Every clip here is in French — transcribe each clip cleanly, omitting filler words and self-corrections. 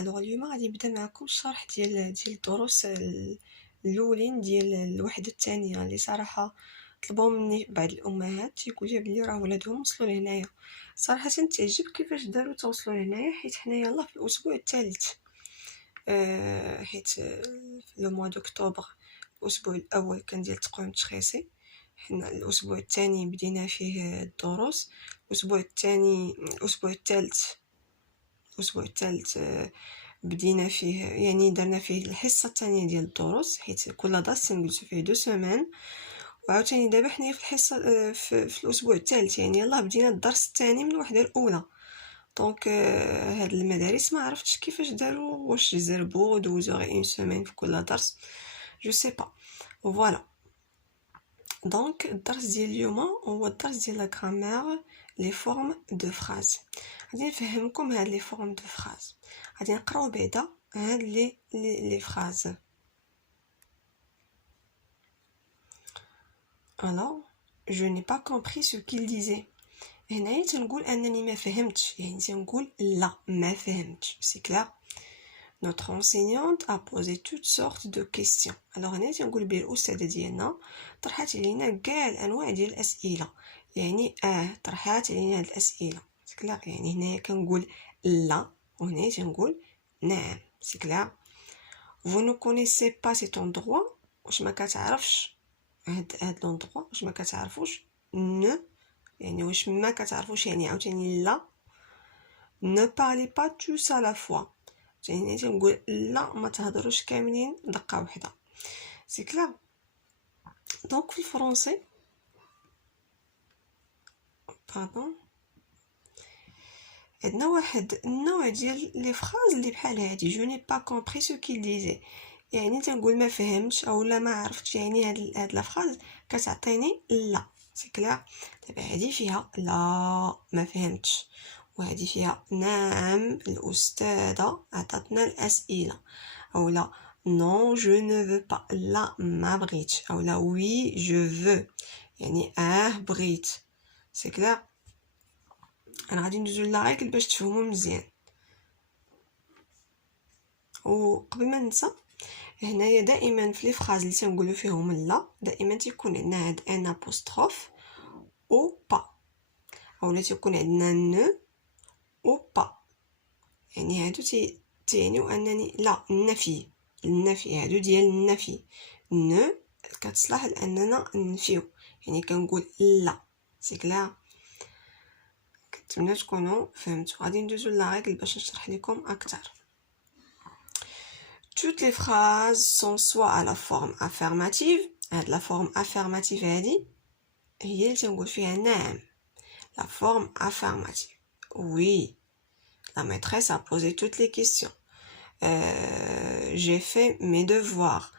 الوغ اليوم غادي نبدا معكم الشرح ديال الدروس الاولين ديال الوحده الثانيه اللي صراحه طلبوا مني بعض الامهات تيقول لي بلي راه ولادهم وصلوا لهنايا. صراحه تعجب كيفاش داروا توصلوا لهنايا، حيت حنايا يلاه في الاسبوع الثالث. حيت في لو موا دوكتوبر الاسبوع الاول كان ديال التقويم التشخيصي، حنا الاسبوع الثاني بدينا فيه الدروس. الاسبوع الثالث بدينا فيه، يعني درنا فيه الحصه الثانيه ديال الدروس، حيت كل درس تنجلسوا فيه 2 سيمان. وعاوتاني دابا حنا في الحصه في الاسبوع الثالث، يعني يلاه بدينا الدرس الثاني من الوحده الاولى. دونك هاد المدارس ما عرفتش كيفاش داروا، واش زربوا دوزو غير 1 سيمان في كل درس، جو سي با. فوالا دونك الدرس ديال اليوم هو الدرس ديال لا غرامير لي فورم دو فراز. غادي نفهمكم هاد لي فورم دو فراز، غادي نقراو بعدا هاد لي فراز. Alors, je n'ai pas compris ce qu'il disait. هنايا تنقول انني ما فهمتش، يعني تنقول لا ما فهمتش. سي كلير. Notre enseignante a posé toutes sortes de questions. Alors هنا تنقول بلي الاستاذه ديالنا طرحات علينا كاع الانواع ديال الاسئله، يعني طرحات علينا هاد الاسئله. سي كلير، يعني هنايا كنقول لا وهنا تنقول نعم. سي كلير. Vous ne connaissez pas cet endroit. واش ما كتعرفش هاد لوندروا، واش ما كتعرفوش. ne يعني واش ما كتعرفوش يعني عاوتاني لا. ne parlez pas tous à la fois، يعني تنقول لا ما تهضروش كاملين دقه واحده. سي كلير. دونك في الفرنسي باردون عندنا واحد النوع ديال لي فراز اللي بحال هادي، جو ني با كومبري سو كيل ديزي، يعني تنقول ما فهمتش او لا ما عرفتش، يعني هاد لا فراز كتعطيني لا. سي كلير. دابا هادي فيها لا ما فهمتش، وهادي فيها نعم الاستاذه عطاتنا الاسئله، او لا non je ne veux pas لا ما بغيتش، او لا oui je veux يعني بغيت. سي كلير. انا غادي ندوزو لا ريغل باش تفهموا مزيان. وقبل ما ننسى، هنايا دائما في لي فراز اللي تنقولوا فيهم لا دائما تيكون عندنا هاد ان ابوستروف او با، اولا تيكون عندنا ن او با، يعني هادو تيعنيو انني لا النفي هادو ديال النفي. ن كتصلح لاننا نفيو، يعني كنقول لا. سي كلير. كنتمنى تكونوا فهمتوا. غادي ندوزو لا ريغل باش نشرح لكم اكثر. Toutes les phrases sont soit à la forme affirmative. La forme affirmative هادي هي اللي تنقول فيها نعم. La forme affirmative. Oui. La maîtresse a posé toutes les questions. J'ai fait mes devoirs.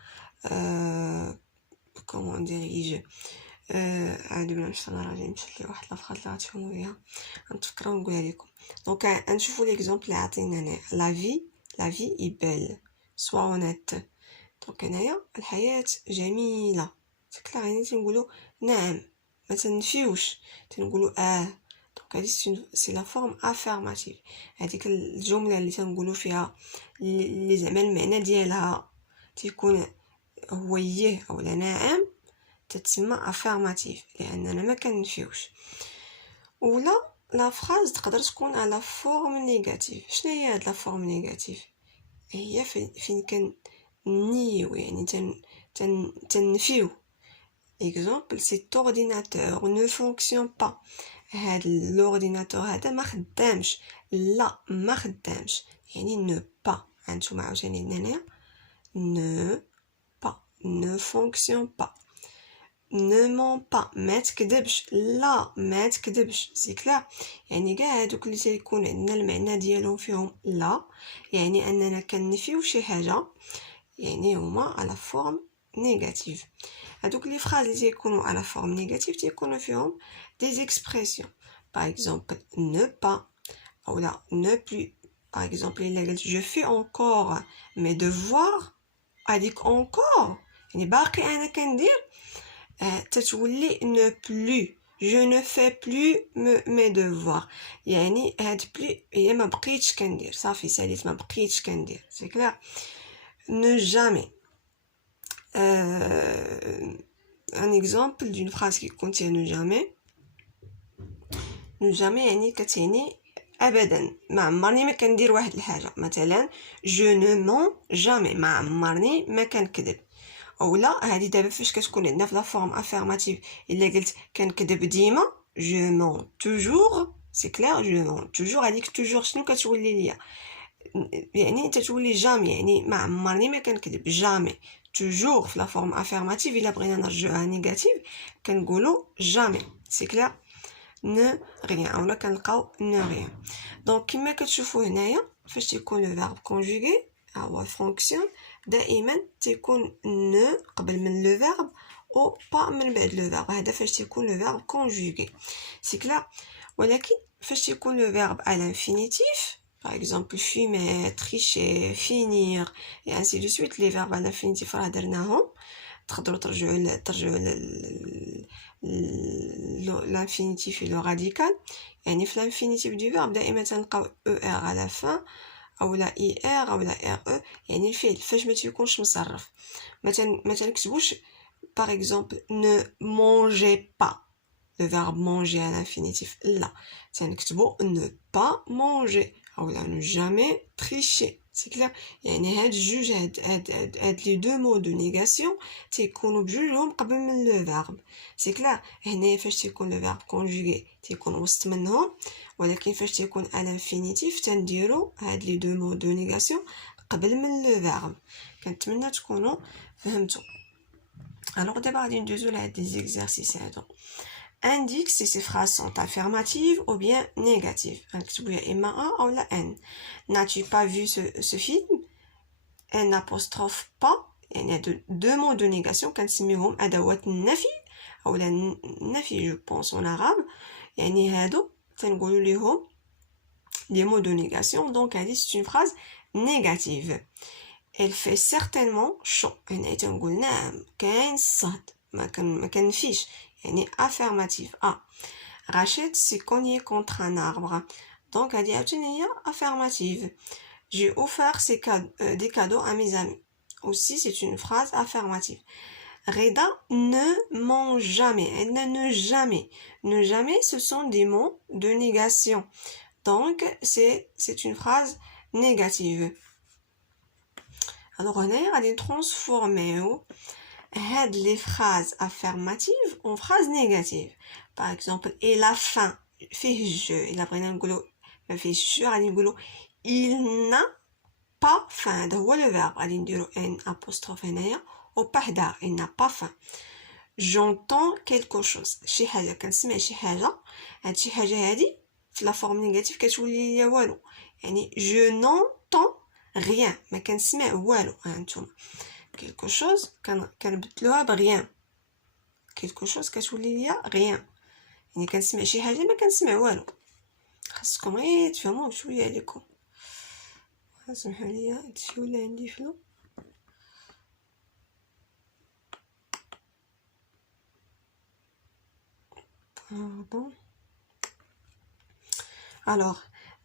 Comment dirais-je? عادي بلا نشطنا راجعين مشات لي واحد لافراد اللي غتفهموا بها، غنتفكرها ونقولها لكم. دونك نشوفوا ليكزامبل اللي عطينا هنا. la vie est belle. sois honnête. دونك هنايا الحياة جميلة. كلا يعني تنقولوا نعم ما تنفيوش، تنقولوا دونك هذه سي لا فورم افيرماتيف. هذيك الجملة اللي تنقولوا فيها اللي زعما المعنى ديالها تيكون هو يه او لا نعم تتسمى افيرماتيف، لاننا ما كنفيوش. ولا لا فراز تقدر تكون على فورم نيجاتيف. شنو هي هاد لا فورم نيجاتيف؟ هي فين كان نيو، يعني تنفيو. exemple cet ordinateur ne fonctionne pas. هاد l'ordinateur هذا ما خدامش. لا ما خدامش يعني ne pas. هانتوما عاوتاني هنايا ne pas ne fonctionne pas. ne ment pas ما تكذبش. لا ما تكذبش. سي كلير. يعني كاع هادوك اللي تيكون عندنا المعنى ديالهم فيهم لا، يعني اننا كنفيو شي حاجه، يعني هما على فورم نيجاتيف. هادوك لي فراز اللي تيكونوا على فورم نيجاتيف تيكونوا فيهم دي اكسبرسيون. باغ اكزومبل ne pas او لا ne plus. باغ اكزومبل الا قلت je fais encore mes devoirs، هذيك encore يعني باقي انا كندير، تتولي ne plus. je ne fais plus mes devoirs. يعني هاد plus هي ما بقيتش كندير صافي ساليت ما بقيتش كندير. C'est clair. Ne jamais. Un exemple d'une phrase qui contient ne jamais. Ne jamais يعني كتعني ابدا ما عمرني ما كندير واحد الحاجه. مثلا je ne mens jamais ما عمرني ما كنكذب. اولا هذه دابا فاش كتكون عندنا في لا فورم افيرماتيف الا قلت كنكذب ديما je mens toujours c'est clair je mens toujours هذيك toujours شنو كتولي ليا يعني انت تولي جامي يعني ما عمرني ما كنكذب جامي toujours في لا فورم افيرماتيف الا بغينا نرجعوها نيجاتيف كنقولوا جامي c'est clair ne rien اولا كنلقاو ne rien دونك كما كتشوفوا هنايا فاش تيكون لو فيرب كونجوغي هو فونكسيون دائما تيكون ne قبل من لو فيرب او با من بعد لو فيرب هذا فاش تيكون لو فيرب كونجوغي سي كلا ولكن فاش تيكون لو فيرب à l'infinitif par exemple fumer tricher finir et ainsi de suite les verbes à l'infinitif راه درناهم تقدروا ترجعوا l'infinitif et le radical يعني في l'infinitif du verbe دائما تلقاو er à la fin او لا اي ار او لا ار او يعني الفعل فاش ما تيكونش مصرف ما تنكتبوش par exemple ne mangez pas le verbe manger à l'infinitif لا تنكتبو ne pas manger او لا ne jamais tricher c'est clair يعني هاد الجوج هاد لي دو مو دو نيغاسيون تيكونوا بجوجهم قبل من لو فيرب c'est clair هنا فاش تيكون لو فيرب كونجوغي تيكون وسط منهم ولكن فاش تيكون à l'infinitif تنديرو هاد لي دو مو دو نيغاسيون قبل من لو فيرب كنتمنى تكونوا فهمتوا alors دابا غادي ندوزو لهاد لي زيكزارسيس هادو indique si ces phrases sont affirmatives ou bien négatives. A ou la N. N'as-tu pas vu ce film? N apostrophe pas. Il y a deux mots de négation. Quand c'est mihom adawat nafi ou la nafi je pense en arabe. يعني هادو تنقولوا ليهم les mots de négation. Donc elle dit c'est une phrase négative. Elle fait certainement chaud. يعني تنقول نعم كاين الصهد ما كنفيش يعني affirmative A. Rachid s'est cogné contre un arbre. Donc, elle dit affirmative. J'ai offert des cadeaux à mes amis. Aussi, c'est une phrase affirmative. Reda ne ment jamais. Elle ne jamais. Ne jamais, ce sont des mots de négation. Donc, c'est une phrase négative. Alors, on a transformer هاد les phrases affirmatives en phrases négatives. Par exemple, et la fin فيه الجو إلا بغينا نقولو ما فيهش الجو غادي نقولو il n'a pas faim هذا هو لو فيرب غادي نديرو ان apostrophe هنايا و با حدا il n'a pas faim. J'entends quelque chose شي حاجة كنسمع شي حاجة هاد شي حاجة هادي في لا فورم نيجاتيف كتولي ليا والو يعني je n'entends rien ما كنسمع والو هانتوما quelque chose كنبدلوها بريان quelque chose كتولي ليا غيان يعني كنسمع شي حاجه ما كنسمع والو خاصكم غير تفهموا بشويه عليكم سمحوا لي هادشي ولا عندي فلو pardon alors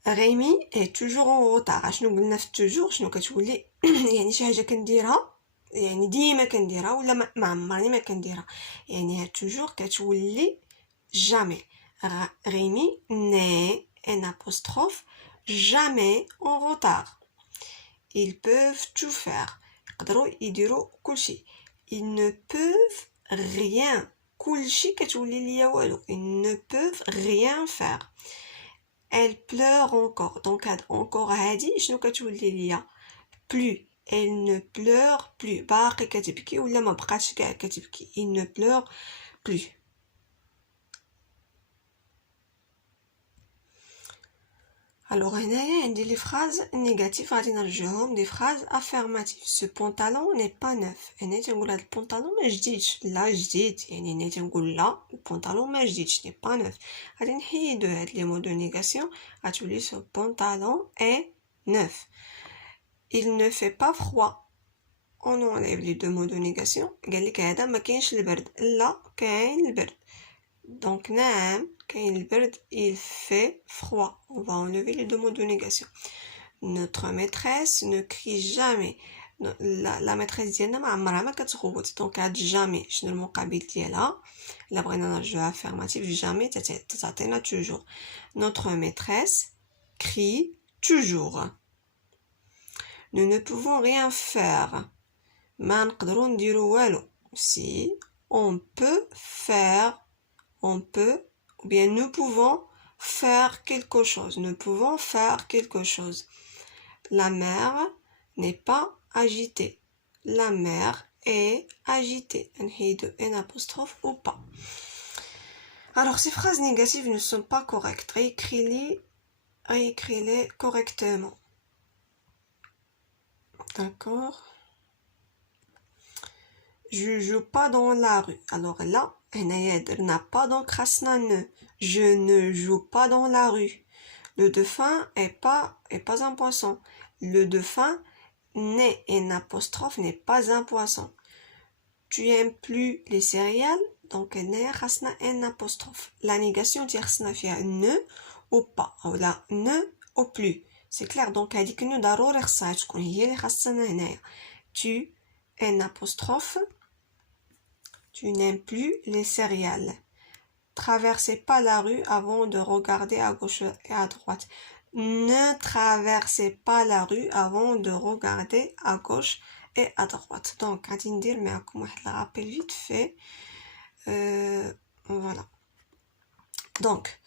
Rémi est toujours en retard شنو قلنا في toujours شنو كتولي يعني شي حاجه كنديرها يعني ديما كنديرها ولا ما عمرني ما كنديرها يعني هاد توجور كتولي jamais Rémi n'est un apostrophe jamais en retard ils peuvent tout faire يقدروا يديروا كلشي ils ne peuvent rien كلشي كتولي ليا والو ils ne peuvent rien faire elle pleure encore donc هاد encore هادي شنو كتولي ليا plus elle ne pleure plus باقي كتبكي ولا ما بقاتش كاع كتبكي il ne pleure plus alors هنايا عندي لي phrases négatives غادي نرجعهم دي phrases affirmatives ce pantalon n'est pas neuf هنا تنقول هاد البونطالون ما جديدش لا جديد يعني هنا تنقول لا البونطالون ما جديدش n'est pas neuf غادي نحيدو هاد لي مو دو نيغاسيون غتولي ce pantalon est neuf il ne fait pas froid on enlève les deux mots de négation قال لك هذا ما كاينش البرد لا كاين البرد Donc نعم كاين البرد il fait froid. On va enlever les deux mots de négation. Notre maîtresse ne crie jamais. La maîtresse ديالنا ما عمرها ما كتغوت. Donc هاد jamais شنو المقابل ديالها؟ إلا بغينا نرجعوها affirmative jamais تعطينا toujours. Notre maîtresse crie toujours. Nous ne pouvons rien faire. ما نقدروا نديروا والو. Si on peut faire, on peut, ou bien nous pouvons faire quelque chose. Nous pouvons faire quelque chose. La mer n'est pas agitée. La mer est agitée. Un apostrophe ou pas. Alors, ces phrases négatives ne sont pas correctes. Réécris-les correctement. D'accord? Je joue pas dans la rue. Alors là, n'a pas donc ne. Je ne joue pas dans la rue. Le dauphin est pas un poisson. Le dauphin n'est un apostrophe n'est pas un poisson. Tu aimes plus les céréales, donc un apostrophe. La négation dit ne ou pas ou la ne ou plus. C'est clair, donc elle dit que nous ضروري خصها تكون هي اللي خاصنا هنايا. Tu un apostrophe. Tu n'aimes plus les céréales. Traversez pas la rue avant de regarder à gauche et à droite. Ne traversez pas la rue avant de regarder à gauche et à droite. Donc, غادي ندير معكم واحد الرابيل vite fait. Voilà. Donc,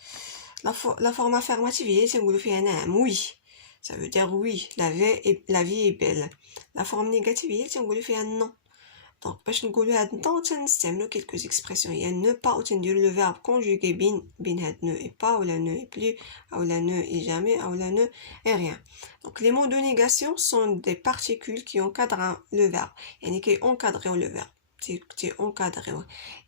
la forme affirmative هي تنقولوا فيها نعم oui. Ça veut dire oui, la vie est belle. La forme négative هي تنقولوا فيها non. Donc, باش نقولوا هاد non تنستعملوا quelques expressions. Il y a ne pas ou تنديروا le verbe conjugué بين هاد ne et pas ou la ne et plus ou la ne et jamais ou la ne et rien. Donc, les mots de négation sont des particules qui encadrent le verbe. يعني كي encadrer le verbe. تي encadrer.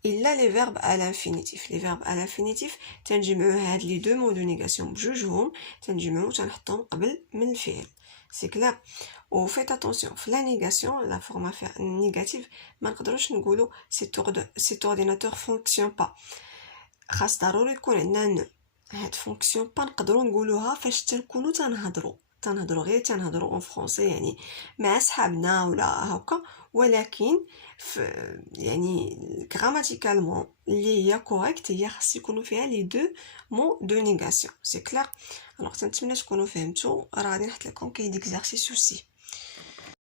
Il a les verbes à l'infinitif. Les verbes à l'infinitif تنجمعوا هاد les deux mots de négation بجوجهم تنجمعوا تنحطهم قبل من الفعل. C'est clair. Ou faites attention, la négation, la forme négative, ما نقدروش نقولوا cet ordinateur fonctionne pas. خاص ضروري يكون عندنا ne. هاد fonctionne pas نقدروا نقولوها فاش تنكونوا تنهضروا غير تنهضروا en français يعني مع صحابنا ولا هكا ولكن يعني grammaticalement اللي هي correct هي خاص يكونوا فيها les deux mots de négation. C'est clair. Alors تنتمنى تكونوا فهمتوا. راه غادي نحط لكم كاين ديكزارسيس aussi.